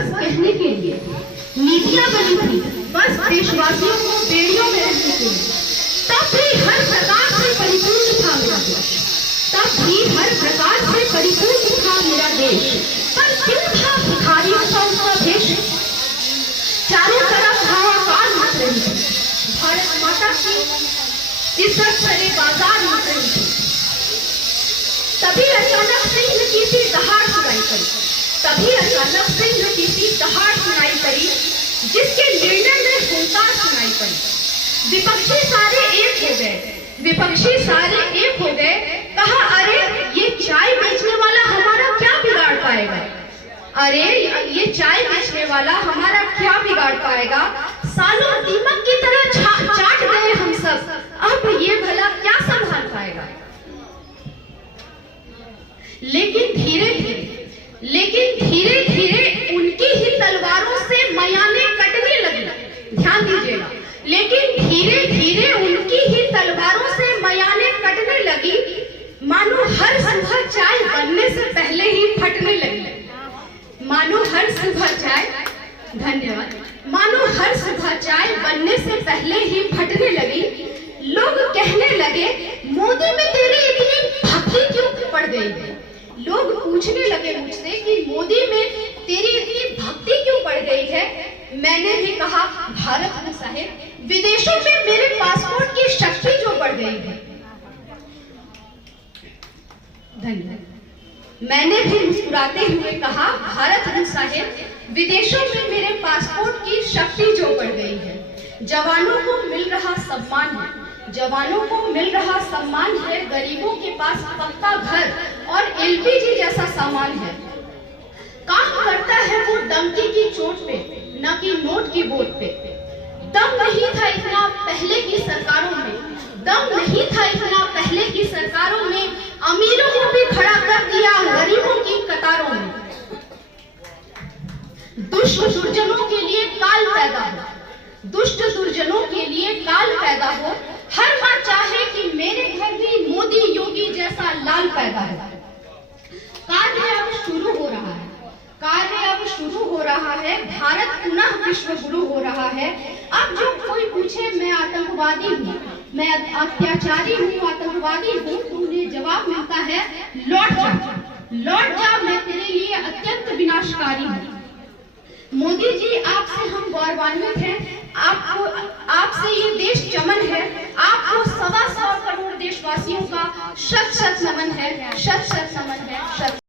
बस कहने के लिए, नीतियां बनी थी बस देशवासियों को बेड़ियों में रखने के लिए। तब भी हर प्रकार से परिपूर्ण था मेरा देश, तब भी हर प्रकार से परिपूर्ण था मेरा देश। पर क्यों था भिखारियों का उसका भेष? चारों तरफ हाहाकार मच रही थी, भारत माता की इज्जत करे बाजार मच रही थी। तभी अचानक सिंह की सी दहाड़ सुनाई पड़ी, तभी अचानक सिंह की सी दहाड़ सुनाई पड़ी, जिसके निर्णय में हुंकार सुनाई पड़ी। विपक्षी सारे एक हो गए, विपक्षी सारे एक हो गए। कहा, अरे ये चाय बेचने वाला हमारा क्या बिगाड़ पाएगा, अरे ये चाय बेचने वाला हमारा क्या बिगाड़ पाएगा। सालों दीमक की तरह चाट गए हम सब, अब ये भला क्या संभाल पाएगा। लेकिन धीरे धीरे उनकी ही तलवारों से मयाने कटने लगी। ध्यान दीजिएगा, लेकिन धीरे धीरे उनकी ही तलवारों से मयाने कटने लगी, मानो हर सुबह चाय बनने से पहले ही फटने लगी। मानो हर सुबह चाय, धन्यवाद, मानो हर सुबह चाय बनने से पहले ही फटने लगी। लोग कहने लगे, मोदी में तेरी इतनी भक्ति क्यों पड़ गई है। लोग पूछने लगे मुझसे कि मोदी में तेरी इतनी भक्ति क्यों पड़ गई है। मैंने भी कहा, भारत साहिब, विदेशों में मेरे पासपोर्ट की शक्ति जो बढ़ गई है। धन्यवाद। मैंने भी मुस्कुराते हुए कहा, भारत साहिब, विदेशों में मेरे पासपोर्ट की शक्ति जो बढ़ गई है। जवानों को मिल रहा सम्मान है, जवानों को मिल रहा सम्मान है। गरीबों के पास पक्का घर और एलपीजी जैसा सामान है। काम करता है वो डंकी की चोट पे, न कि नोट की वोट पे। दम नहीं था इतना पहले की सरकारों में, दम नहीं था इतना पहले की सरकारों में। अमीरों को भी खड़ा कर दिया गरीबों की कतारों में। दुष्ट दुर्जनों के लिए काल पैदा हो, दुष्ट दुर्जनों के लिए काल पैदा हो। हर मां चाहे कि मेरे घर भी मोदी योगी जैसा लाल पैदा हो। कार्य अब शुरू हो रहा है, कार्य अब शुरू हो रहा है। भारत पुनः विश्व गुरु हो रहा है। अब जो कोई पूछे मैं आतंकवादी हूँ, मैं अत्याचारी हूँ, आतंकवादी हूँ, तो उन्हें जवाब मिलता है, लौट जा, लौट जा, मैं तेरे लिए अत्यंत विनाशकारी हूँ। मोदी जी, आपसे हम गौरवान्वित हैं। आपको, आपसे ये देश चमन है। आपको 125 करोड़ देशवासियों का शत शत नमन है, शत शत नमन है, शत